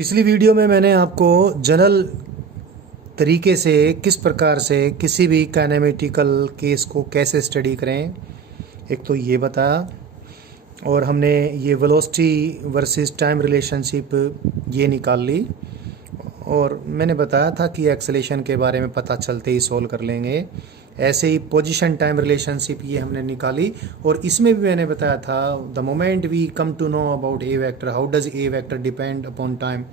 पिछली वीडियो में मैंने आपको जनरल तरीके से किस प्रकार से किसी भी काइनेमेटिकल केस को कैसे स्टडी करें, एक तो ये बताया। और हमने ये वेलोसिटी वर्सेस टाइम रिलेशनशिप ये निकाल ली। और मैंने बताया था कि एक्सेलेरेशन के बारे में पता चलते ही सोल्व कर लेंगे। ऐसे ही पोजीशन टाइम रिलेशनशिप ये हमने निकाली। और इसमें भी मैंने बताया था the moment we come to know about a vector, how does a vector depend upon time,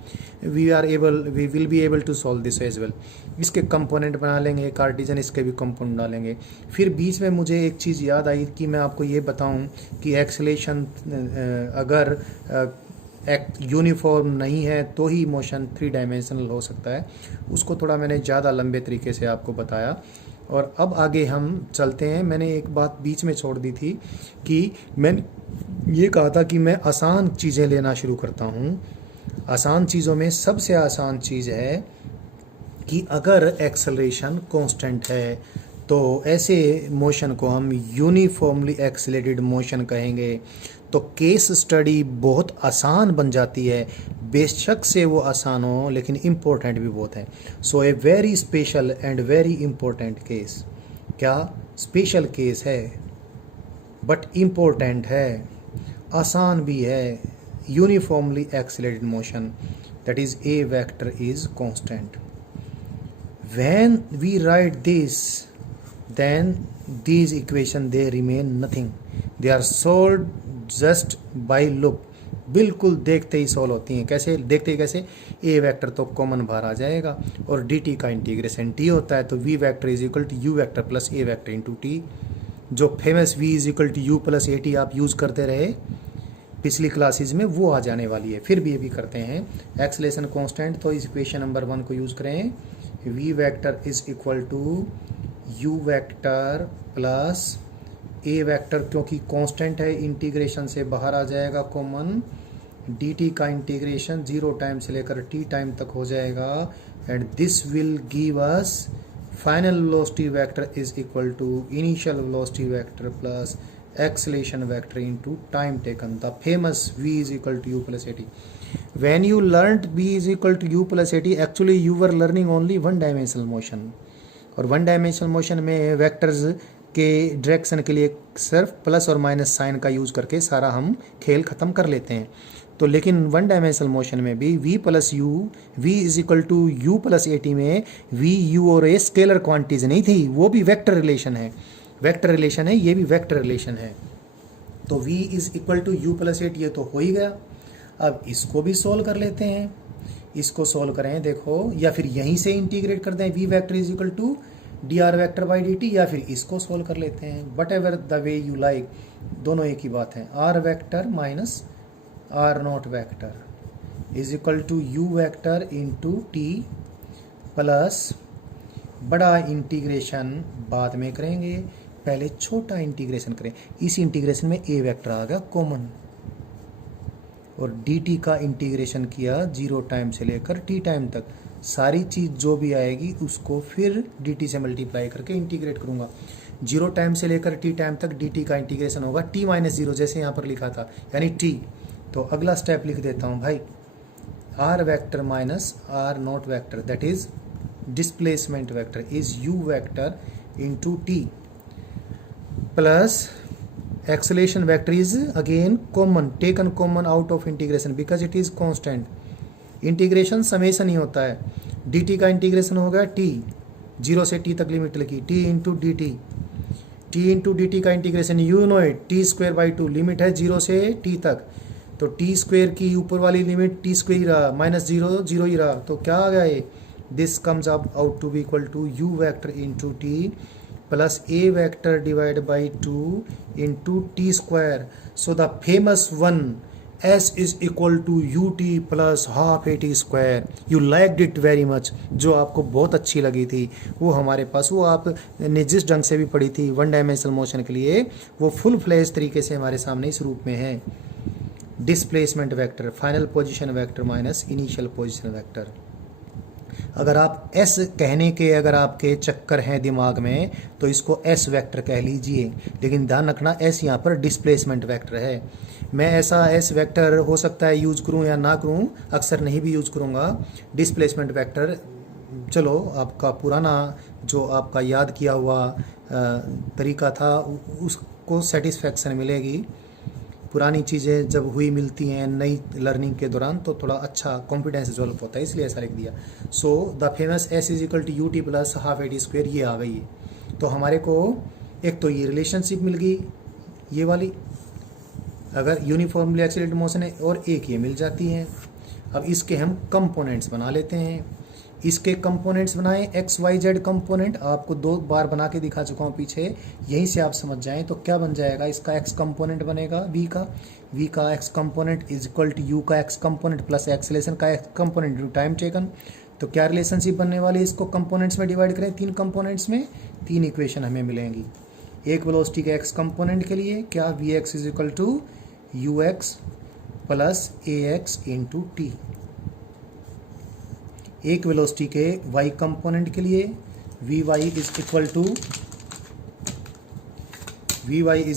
we will be able to solve this as well. इसके कंपोनेंट बना लेंगे, कार्टेशियन इसके भी कंपोनेंट डालेंगे। फिर बीच में मुझे एक चीज़ याद आई कि मैं आपको ये बताऊं कि एक्सेलेरेशन अगर यूनिफॉर्म नहीं है तो ही मोशन 3 डायमेंशनल हो सकता है। उसको थोड़ा मैंने ज़्यादा लंबे तरीके से आपको बताया। और अब आगे हम चलते हैं। मैंने एक बात बीच में छोड़ दी थी कि मैंने ये कहा था कि मैं आसान चीज़ें लेना शुरू करता हूँ। आसान चीज़ों में सबसे आसान चीज़ है कि अगर एक्सेलरेशन कांस्टेंट है तो ऐसे मोशन को हम यूनिफॉर्मली एक्सेलरेटेड मोशन कहेंगे। तो केस स्टडी बहुत आसान बन जाती है। बेशक से वो आसान हो लेकिन इम्पोर्टेंट भी बहुत है। So a very special and very important case, क्या स्पेशल केस है बट इम्पोर्टेंट है, आसान भी है। Uniformly accelerated motion, that is a vector is constant. When we write this, then these equation they remain nothing. They are solved just by look. बिल्कुल देखते ही solve होती हैं। कैसे देखते ही? कैसे? ए वेक्टर तो कॉमन बाहर आ जाएगा और डी टी का इंटीग्रेशन टी होता है, तो V vector is equal to you vector plus A vector into T. जो famous V is equal to you plus A T आप यूज़ करते रहे पिछली क्लासेस में, वो आ जाने वाली है। फिर भी ये भी करते हैं। एक्सेलरेशन कांस्टेंट, तो इस इक्वेशन नंबर 1 को यूज़ करें। v vector is equal to u vector plus a vector, क्योंकि कांस्टेंट है इंटीग्रेशन से बाहर आ जाएगा कॉमन। dt का इंटीग्रेशन 0 टाइम से लेकर t टाइम तक हो जाएगा and this will give us final velocity vector is equal to initial velocity vector plus acceleration vector into time taken, the famous v is equal to u plus at. When you learnt v is equal to u plus at, actually you were learning only one dimensional motion. और one dimensional motion में vectors के direction के लिए सिर्फ plus और minus sign का use करके सारा हम खेल ख़त्म कर लेते हैं। तो लेकिन वन डायमेंशनल मोशन में भी v plus u, v is equal to you plus A t में v u और a स्केलर क्वांटिटीज नहीं थी, वो भी वेक्टर रिलेशन है। वेक्टर रिलेशन है, ये भी वेक्टर रिलेशन है। तो v is equal to you plus at, ये तो हो ही गया। अब इसको भी सोल्व कर लेते हैं। इसको सोल्व करें, देखो, या फिर यहीं से इंटीग्रेट कर दें, v vector is equal to d r vector by d t, या फिर इसको सोल्व कर लेते हैं। Whatever the way you like, दोनों एक ही बात है। R vector minus r nought vector is equal to you vector into T plus बड़ा इंटीग्रेशन बाद में करेंगे, पहले छोटा इंटीग्रेशन करें। इस इंटीग्रेशन में ए वेक्टर आ गया कॉमन और dt का इंटीग्रेशन किया 0 टाइम से लेकर t टाइम तक। सारी चीज़ जो भी आएगी उसको फिर dt से मल्टीप्लाई करके इंटीग्रेट करूँगा। 0 टाइम से लेकर t टाइम तक dt का इंटीग्रेशन होगा t माइनस 0, जैसे यहाँ पर लिखा था, यानी t। तो अगला स्टेप लिख देता हूँ भाई, r vector minus r not vector, that is displacement vector is u vector into T plus acceleration vector is again common, taken common out of integration because it is constant. Integration summation ही होता है। dt का integration होगा t, 0 से t तक limit लिखी, t into D T. t into D T का integration you know it, T square by 2, limit है 0 से t तक। तो टी स्क्वेयर की ऊपर वाली लिमिट टी स्क्वेयर ही रहा, माइनस 0 0 ही रहा, तो क्या आ गया ये? This comes up out to be equal to you vector into T plus A vector divide by 2 into T square. So the famous one s is equal to u t plus half a t square. You liked it very much, जो आपको बहुत अच्छी लगी थी वो हमारे पास, वो आपने जिस ढंग से भी पढ़ी थी वन डायमेंशनल मोशन के लिए, वो फुल फ्लैश तरीके से हमारे सामने इस रूप में है। Displacement vector, final position vector minus initial position vector. अगर आप एस कहने के अगर आपके चक्कर हैं दिमाग में तो इसको एस वेक्टर कह लीजिए, लेकिन ध्यान रखना एस यहाँ पर डिस्प्लेसमेंट वेक्टर है। मैं ऐसा एस वेक्टर हो सकता है यूज करूँ या ना करूँ, अक्सर नहीं भी यूज करूँगा डिस्प्लेसमेंट वेक्टर। चलो आपका पुराना जो आपका याद किया हुआ तरीका था उसको सेटिस्फेक्शन मिलेगी। पुरानी चीज़ें जब हुई मिलती हैं नई लर्निंग के दौरान तो थोड़ा अच्छा कॉन्फिडेंस डेवलप होता है, इसलिए ऐसा लिख दिया। So the famous s is equal to u t plus half a t square, ये आ गई है। तो हमारे को एक तो ये रिलेशनशिप मिल गई ये वाली, अगर यूनिफॉर्मली एक्सीलरेटेड मोशन है, और एक ये मिल जाती है। अब इसके हम कंपोनेंट्स बना लेते हैं। इसके कंपोनेंट्स बनाएं, एक्स वाई जेड कंपोनेंट आपको 2 बार बना के दिखा चुका हूँ पीछे, यहीं से आप समझ जाएं। तो क्या बन जाएगा, इसका एक्स कंपोनेंट बनेगा v का x component is equal to u का एक्स कंपोनेंट प्लस एक्सेलरेशन का x component due time taken. तो क्या रिलेशनशिप बनने वाली है, इसको कंपोनेंट्स में डिवाइड करें 3 कंपोनेंट्स में, 3 इक्वेशन हमें मिलेंगी। एक वेलोसिटी के एक्स कंपोनेंट के लिए क्या v x is equal to you x plus A x into t. एक वेलोसिटी के y कंपोनेंट के लिए v y is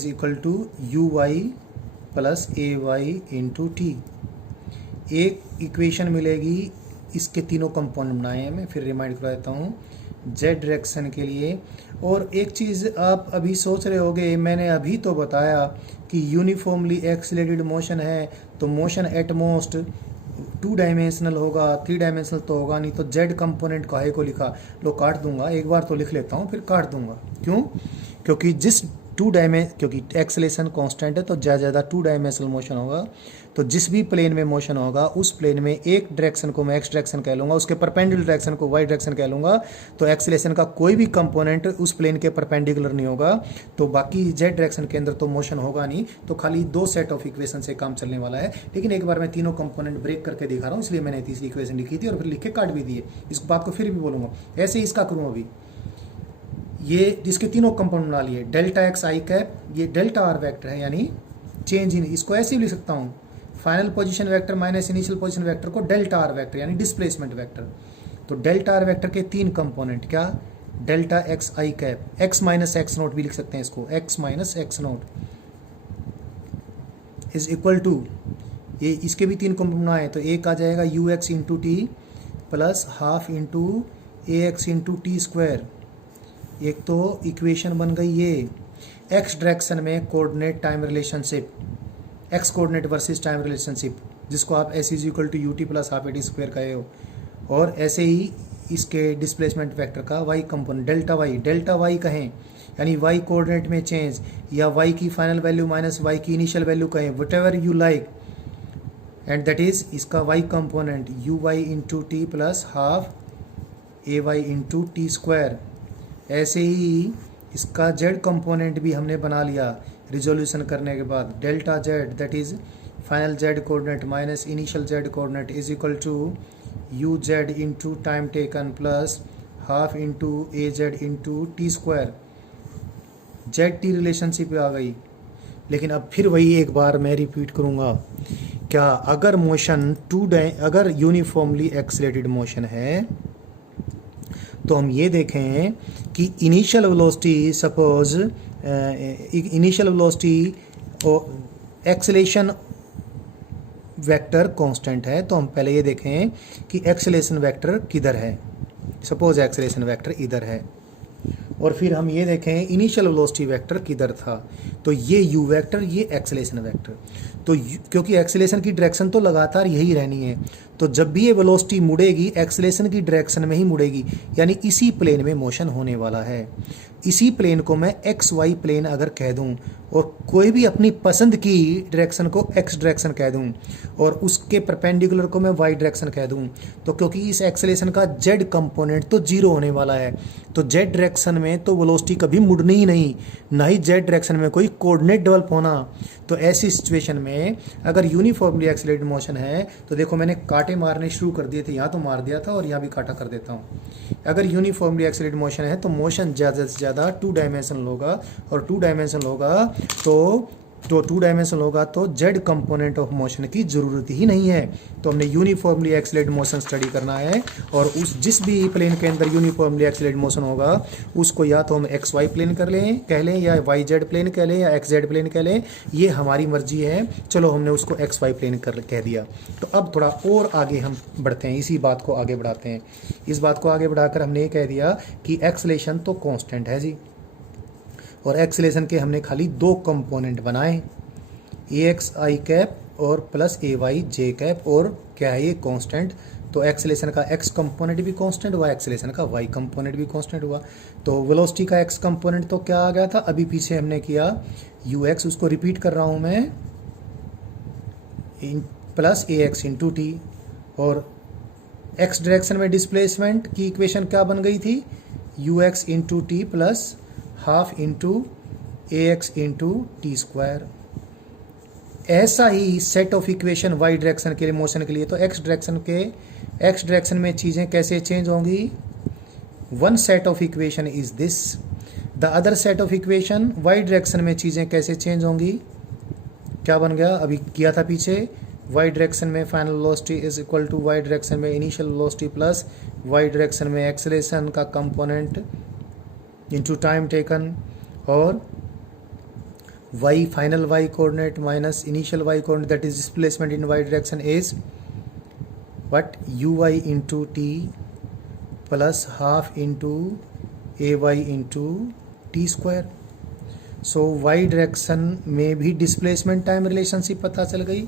equal to u y plus a Y into t. एक इक्वेशन मिलेगी, इसके तीनों कंपोनेंट बनाए हैं, मैं फिर रिमाइंड करा देता हूँ z डायरेक्शन के लिए। और एक चीज़ आप अभी सोच रहे होगे, मैंने अभी तो बताया कि यूनिफॉर्मली एक्सीलरेटेड मोशन है तो मोशन एट मोस्ट 2 डायमेंशनल होगा, 3 डायमेंशनल तो होगा नहीं। तो जेड कंपोनेंट काहे को लिखा, लो काट दूंगा, एक बार तो लिख लेता हूँ फिर काट दूंगा। क्यों, क्योंकि क्योंकि एक्सेलरेशन कांस्टेंट है तो ज़्यादा 2 डायमेंशनल मोशन होगा। तो जिस भी प्लेन में मोशन होगा उस प्लेन में एक डायरेक्शन को मैं एक्स डायरेक्शन कह लूँगा, उसके परपेंडिकुलर डायरेक्शन को वाई डायरेक्शन कह लूँगा। तो एक्सेलरेशन का कोई भी कंपोनेंट उस प्लेन के परपेंडिकुलर नहीं होगा, तो बाकी जेड डायरेक्शन के अंदर तो मोशन होगा नहीं। तो खाली 2 सेट ऑफ इक्वेशन से काम चलने वाला है। लेकिन एक बार मैं तीनों कंपोनेंट ब्रेक करके दिखा रहा हूँ, इसलिए मैंने तीसरी इक्वेशन लिखी थी और फिर लिख के काट भी दिए। इस बात को फिर भी बोलूँगा, ऐसे ही इसका करूँ अभी। ये जिसके तीनों कंपोनेंट बना लिए, डेल्टा एक्स आई कैप, ये डेल्टा आर वेक्टर है यानी चेंज इन, इसको ऐसे भी लिख सकता हूँ final position vector minus initial position vector को डेल्टा आर वेक्टर यानी डिस्प्लेसमेंट वेक्टर। तो डेल्टा आर वेक्टर के 3 कंपोनेंट क्या, delta X I cap, X minus X not भी लिख सकते हैं इसको, X minus X not is equal to, ये इसके भी 3 कंपोनेंट आए तो एक आ जाएगा u x into T plus half into ए एक्स इंटू टी स्क्वायर। एक तो इक्वेशन बन गई ये। एक्स डायरेक्शन में coordinate time relationship, x coordinate versus time relationship, जिसको आप s is equal to u t plus half a t square कहे हो। और ऐसे ही इसके डिस्प्लेसमेंट वेक्टर का वाई कंपोनेंट डेल्टा वाई कहें यानी वाई कोऑर्डिनेट में चेंज, या वाई की फाइनल वैल्यू माइनस वाई की इनिशियल वैल्यू कहें, whatever you like, and that is इसका Y component U Y into T plus half A Y into T square. ऐसे ही इसका जेड कंपोनेंट भी हमने बना लिया रिजोल्यूशन करने के बाद, delta Z that is final Z coordinate minus initial Z coordinate is equal to U Z into time taken plus half into A Z into T square. Z T relationship आ गई। लेकिन अब फिर वही एक बार मैं रिपीट करूँगा, क्या अगर मोशन अगर यूनिफॉर्मली एक्सीलरेटेड मोशन है तो हम ये देखें कि initial velocity suppose initial velocity acceleration vector constant है, तो हम पहले ये देखें कि एक्सेलरेशन वेक्टर किधर है। सपोज एक्सेलरेशन वेक्टर इधर है और फिर हम ये देखें इनिशियल वेलोसिटी वेक्टर किधर था, तो ये यू वेक्टर, ये एक्सेलरेशन वेक्टर। तो क्योंकि एक्सेलरेशन की डायरेक्शन तो लगातार यही रहनी है, तो जब भी ये वेलोसिटी मुड़ेगी एक्सेलरेशन की डायरेक्शन में ही मुड़ेगी, यानी इसी प्लेन में मोशन होने वाला है। इसी प्लेन को मैं एक्स वाई प्लेन अगर कह दूं और कोई भी अपनी पसंद की डायरेक्शन को एक्स डायरेक्शन कह दूं और उसके परपेंडिकुलर को मैं वाई डायरेक्शन कह दूं, तो क्योंकि इस एक्सेलरेशन का जेड कंपोनेंट तो जीरो होने वाला है, तो जेड डायरेक्शन में तो वेलोसिटी कभी मुड़नी ही नहीं, ना ही जेड डायरेक्शन में कोई कोऑर्डिनेट डेवलप होना। तो ऐसी सिचुएशन में अगर यूनिफॉर्मली एक्सीलरेटेड मोशन है तो देखो मैंने कांटे मारने शुरू कर दिए थे, यहाँ तो मार दिया था और यहाँ भी कांटा कर देता हूँ। अगर यूनिफॉर्मली एक्सीलरेटेड मोशन है तो मोशन ज़्यादा से ज़्यादा 2 डायमेंशनल होगा, और 2 डायमेंशनल होगा तो तो 2 डायमेंशनल होगा तो जेड कंपोनेंट ऑफ मोशन की ज़रूरत ही नहीं है। तो हमने यूनिफॉर्मली एक्सीलरेट मोशन स्टडी करना है, और उस जिस भी प्लेन के अंदर यूनिफॉर्मली एक्सीलरेट मोशन होगा उसको या तो हम एक्स वाई प्लेन कर लें कह लें, या वाई जेड प्लेन कह लें, या एक्स जेड प्लेन कह लें, ये हमारी मर्जी है। चलो हमने उसको एक्स वाई प्लेन कर कह दिया। तो अब थोड़ा और आगे हम बढ़ते हैं, इसी बात को आगे बढ़ाते हैं। इस बात को आगे बढ़ाकर हमने ये कह दिया कि एक्सलेशन तो कांस्टेंट है जी, और एक्सलेशन के हमने खाली 2 कंपोनेंट बनाए, ए एक्स आई कैप और plus a Y J cap, और क्या है ये कांस्टेंट। तो एक्सलेशन का एक्स कंपोनेंट भी कांस्टेंट हुआ, एक्सलेशन का वाई कंपोनेंट भी कांस्टेंट हुआ। तो वेलोसिटी का एक्स कंपोनेंट तो क्या आ गया था, अभी पीछे हमने किया यू एक्स, उसको रिपीट कर रहा हूँ मैं, प्लस ए एक्स इंटू टी। और एक्स डायरेक्शन में डिस्प्लेसमेंट की इक्वेशन क्या बन गई थी, U x into T plus half into ए एक्स इंटू टी स्क्वायर। ऐसा ही set of equation Y direction के लिए मोशन के लिए, तो एक्स डायरेक्शन में चीज़ें कैसे चेंज होंगी, one set of equation is this, the other set of equation Y direction में चीज़ें कैसे चेंज होंगी, क्या बन गया, अभी किया था पीछे, वाई डायरेक्शन में final velocity is equal to Y direction में initial velocity plus Y direction में एक्सेलरेशन का कंपोनेंट इंटू टाइम टेकन, और y final y coordinate minus initial y coordinate that is displacement in y direction is what, uy into t plus half into ay into t square। So y direction में भी displacement time relationship पता चल गई,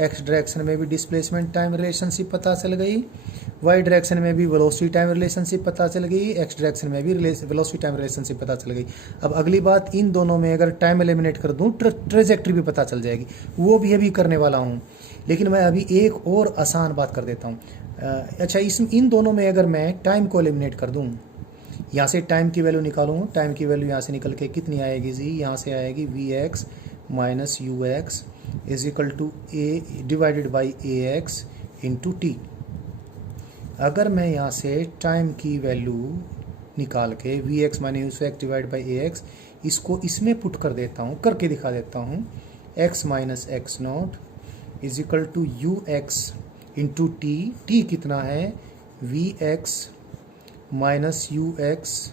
x direction में भी displacement time relationship पता चल गई, y डायरेक्शन में भी वेलोसिटी टाइम रिलेशनशिप पता चल गई, x डायरेक्शन में भी वेलोसिटी टाइम रिलेशनशिप पता चल गई। अब अगली बात, इन दोनों में अगर टाइम एलिमिनेट कर दूं ट्रेजेक्ट्री भी पता चल जाएगी, वो भी अभी करने वाला हूँ। लेकिन मैं अभी एक और आसान बात कर देता हूँ। अच्छा, इन दोनों में अगर मैं टाइम को एलिमिनेट कर दूँ, यहाँ से टाइम की वैल्यू निकालूँ, टाइम की वैल्यू यहाँ से निकल के कितनी आएगी जी, यहाँ से आएगी v x minus you x is equal to a divided by A x into t. अगर मैं यहाँ से टाइम की वैल्यू निकाल के v x minus you x divide by A x, इसको इसमें पुट कर देता हूँ, करके दिखा देता हूँ, X minus x not is equal to you x into T, T कितना है, V x minus you x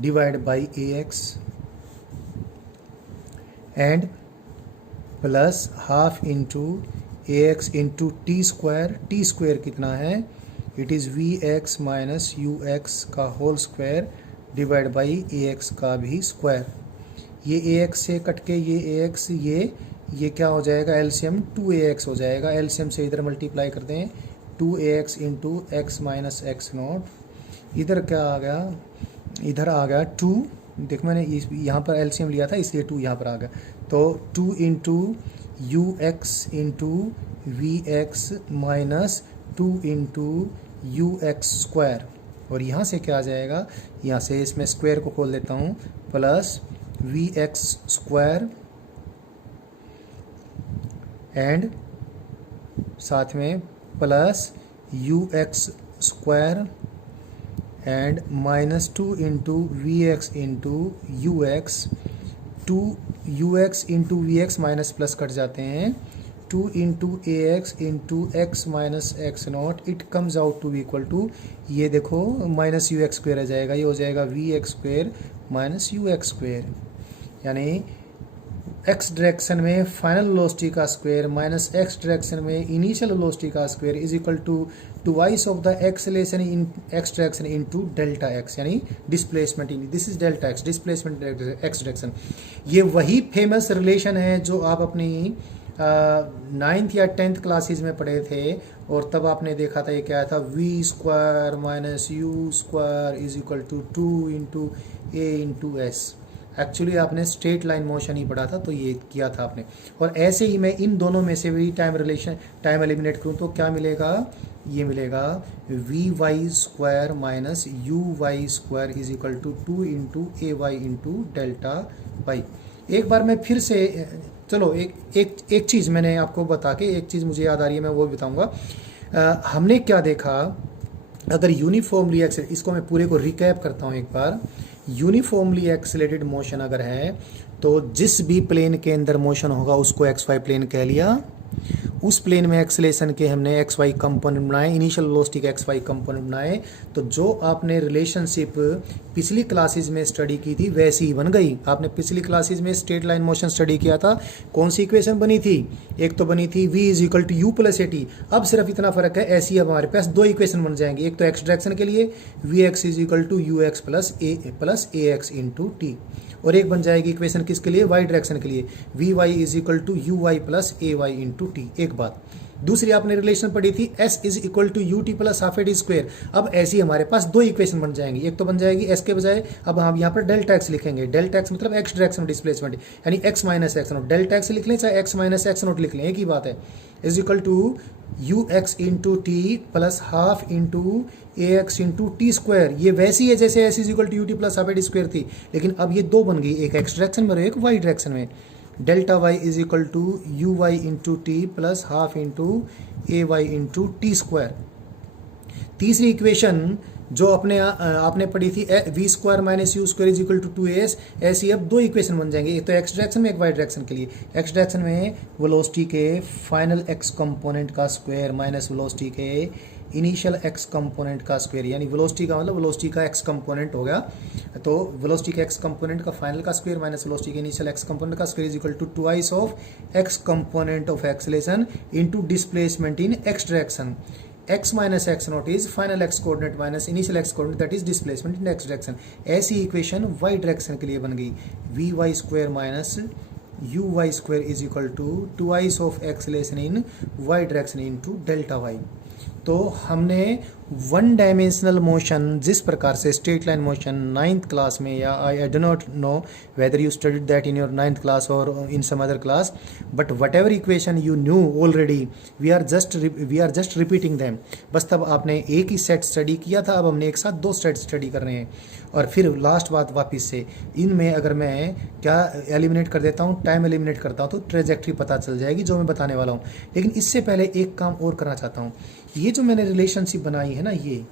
divide by A X and plus half into A x into T square कितना है, it is V x minus you X का whole square divide by A X का भी square. ये ए x से cut के ये ए x, ये क्या हो जाएगा, एलसीएम 2ax हो जाएगा, एलसीएम से इधर मल्टीप्लाई कर दें, 2ax into x minus x not, इधर क्या आ गया, इधर आ गया 2, देख मैंने यहाँ पर एलसीएम लिया था इसलिए 2 यहाँ पर आ गया, तो 2 into u x into v x minus 2 into u x square, और यहाँ से क्या आ जाएगा, यहाँ से इसमें स्क्वायर को खोल देता हूँ, plus v x square and साथ में plus u x square and minus 2 into v x into u x, 2 u x into v x minus plus cut जाते हैं, 2 into A x into x minus x nought, it comes out to equal to, ये देखो minus you x square आ जाएगा, ये हो जाएगा v x square minus you x square, यानी एक्स डायरेक्शन में फाइनल वेलोसिटी का स्क्वायर माइनस एक्स डायरेक्शन में इनिशियल वेलोसिटी का square is equal to twice of the acceleration in x direction into delta X, यानी displacement in, this is delta X, displacement X direction. ये वही famous relation है जो आप अपनी 9th या 10th क्लासेज में पढ़े थे, और तब आपने देखा था ये क्या था, v square minus u square is equal to 2 into a into s. Actually आपने स्ट्रेट लाइन मोशन ही पढ़ा था, तो ये किया था आपने। और ऐसे ही मैं इन दोनों में से भी टाइम एलिमिनेट करूँ तो क्या मिलेगा, ये मिलेगा v y square minus u y square is equal to 2 into a Y into delta y. एक बार मैं फिर से, चलो एक चीज़ मैंने आपको बता के, एक चीज़ मुझे याद आ रही है, मैं वो भी बताऊँगा। हमने क्या देखा, अगर यूनिफॉर्मली एक्सेलरेट, इसको मैं पूरे को रिकैप करता हूँ एक बार, यूनिफॉर्मली एक्सेलरेटेड मोशन अगर है तो जिस भी प्लेन के अंदर मोशन होगा उसको एक्स वाई प्लेन कह लिया। उस प्लेन में एक्सेलेरेशन के हमने एक्स वाई कंपोनेंट बनाए, इनिशियल वेलोसिटी के एक्स वाई कंपोनेंट बनाए। तो जो आपने रिलेशनशिप पिछली क्लासेस में स्टडी की थी वैसी ही बन गई। आपने पिछली क्लासेस में स्ट्रेट लाइन मोशन स्टडी किया था, कौन सी इक्वेशन बनी थी? एक तो बनी थी v is equal to you plus A t. अब सिर्फ इतना फर्क है, ऐसी अब हमारे पास दो इक्वेशन बन जाएंगी। एक तो एक्स डायरेक्शन के लिए v x is equal to you x plus A x into T, और एक बन जाएगी इक्वेशन किसके लिए? वाई डायरेक्शन के लिए v y is equal to u y plus a Y into t. एक बात। दूसरी आपने रिलेशन पढ़ी थी s is equal to u t plus half a t square. अब ऐसी हमारे पास दो इक्वेशन बन जाएंगी। एक तो बन जाएगी s के बजाय अब हम यहाँ पर डेल्टा x लिखेंगे। डेल्टा x मतलब x डायरेक्शन डिस्प्लेसमेंट, यानी x minus X note. Delta x लिख लें चाहे x माइनस एक्स नोट लिख लें, एक ही बात है। Is equal to you x into T plus half into A x into T square. ये वैसी है जैसे s is equal to u t plus half a t square थी, लेकिन अब ये दो बन गई, एक x डायरेक्शन में और एक y डायरेक्शन में। Delta y is equal to u Y into T plus half into a Y into T square. तीसरी इक्वेशन जो आपने पढ़ी थी v square minus u square is equal to two s. ऐसी अब दो इक्वेशन बन जाएंगे, एक तो एक्स डायरेक्शन में एक वाई डायरेक्शन के लिए। एक्स डायरेक्शन में वेलोसिटी के फाइनल एक्स कंपोनेंट का स्क्वायर माइनस वेलोसिटी के इनिशियल एक्स कंपोनेंट का स्क्वायर, यानी वेलोसिटी का मतलब वेलोसिटी का एक्स कंपोनेंट हो गया, तो वेलोसिटी के एक्स कंपोनेंट का फाइनल का स्क्वायर माइनस वेलोसिटी के इनिशियल एक्स कंपोनेंट का square is equal to twice of x component of acceleration into displacement in x direction. x minus x not is final x coordinate minus initial x coordinate that is displacement in x direction. ऐसी equation y direction के लिए बन गई, v y square minus u y square is equal to twice of acceleration in y direction into delta y। तो हमने one dimensional motion जिस प्रकार से straight line motion ninth class में, या I do not know whether you studied that in your ninth class और in some other class, but whatever equation you knew already we are just repeating them. बस तब आपने एक ही set study किया था, अब हमने एक साथ दो सेट स्टडी कर रहे हैं। और फिर लास्ट बात वापस से, इनमें अगर मैं क्या एलिमिनेट कर देता हूँ, टाइम एलिमिनेट करता हूँ, तो ट्रेजेक्ट्री पता चल जाएगी जो मैं बताने वाला हूँ। लेकिन इससे पहले एक काम और करना चाहता हूँ। ये जो मैंने रिलेशनशिप बनाई है ना, ये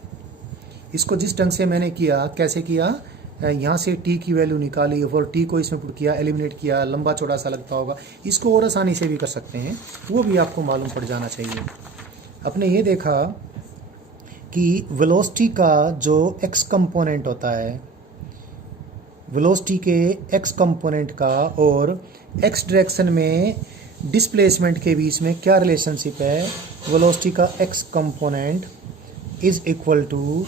इसको जिस ढंग से मैंने किया, कैसे किया, यहाँ से t की वैल्यू निकाली और t को इसमें पुट किया, एलिमिनेट किया, लंबा चौड़ा सा लगता होगा, इसको और आसानी से भी कर सकते हैं, वो भी आपको मालूम पड़ जाना चाहिए। आपने ये देखा कि वेलोसिटी का जो x कंपोनेंट होता है, वेलोसिटी के x कंपोनेंट का और x डायरेक्शन में डिस्प्लेसमेंट के बीच में क्या रिलेशनशिप है? वेलोसिटी का x component is equal to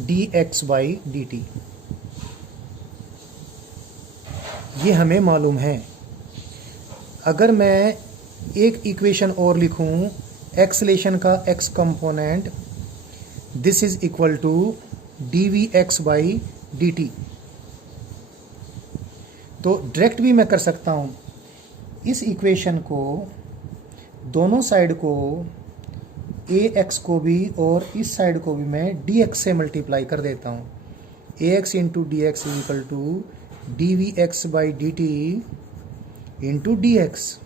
dx by dt। ये हमें मालूम है। अगर मैं एक इक्वेशन और लिखूं, एक्सेलेरेशन का x component this is equal to dvx by dt, तो डायरेक्ट भी मैं कर सकता हूं। इस इक्वेशन को दोनों साइड को ax को भी और इस साइड को भी मैं dx से मल्टीप्लाई कर देता हूँ। ax into d x is equal to dvx by dt into dx,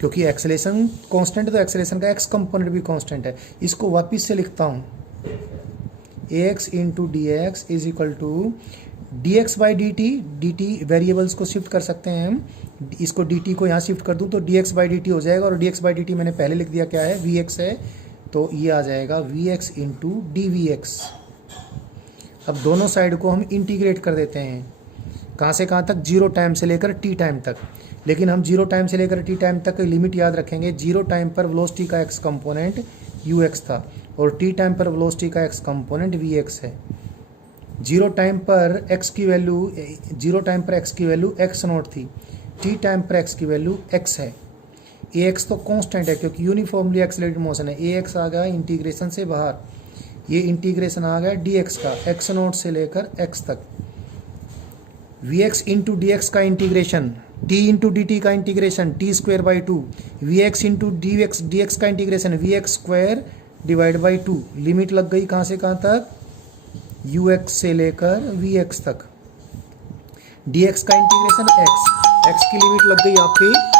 क्योंकि एक्सेलेरेशन कांस्टेंट, तो एक्सेलेरेशन का x कंपोनेंट भी कांस्टेंट है। इसको वापस से लिखता हूँ, ax into d x is equal to dx by dt variables को शिफ्ट कर सकते हैं हम। इसको dt को यहाँ शिफ्ट कर दूँ तो dx बाई dt हो जाएगा, और dx बाई dt मैंने पहले लिख दिया क्या है, vx है, तो ये आ जाएगा vx इंटू dvx। अब दोनों साइड को हम इंटीग्रेट कर देते हैं, कहाँ से कहाँ तक, 0 टाइम से लेकर t टाइम तक। लेकिन हम 0 टाइम से लेकर t टाइम तक लिमिट याद रखेंगे। 0 टाइम पर वेलोसिटी का x कंपोनेंट ux था और t टाइम पर वेलोसिटी का x कंपोनेंट vx है। 0 टाइम पर x की वैल्यू x नोट थी, t टाइम पर x की वैल्यू x है। ax तो कांस्टेंट है क्योंकि यूनिफॉर्मली एक्सेलरेटेड मोशन है। ax आ गया इंटीग्रेशन से बाहर, ये इंटीग्रेशन आ गया dx का, x नोट से लेकर x तक। vx इंटू dx का इंटीग्रेशन, t इंटू dt का integration t square by 2, vx into dx का integration vx square divide by 2। Limit लग गई कहाँ से कहाँ तक, ux से लेकर vx तक। dx का इंटीग्रेशन x की लिमिट लग गई आपकी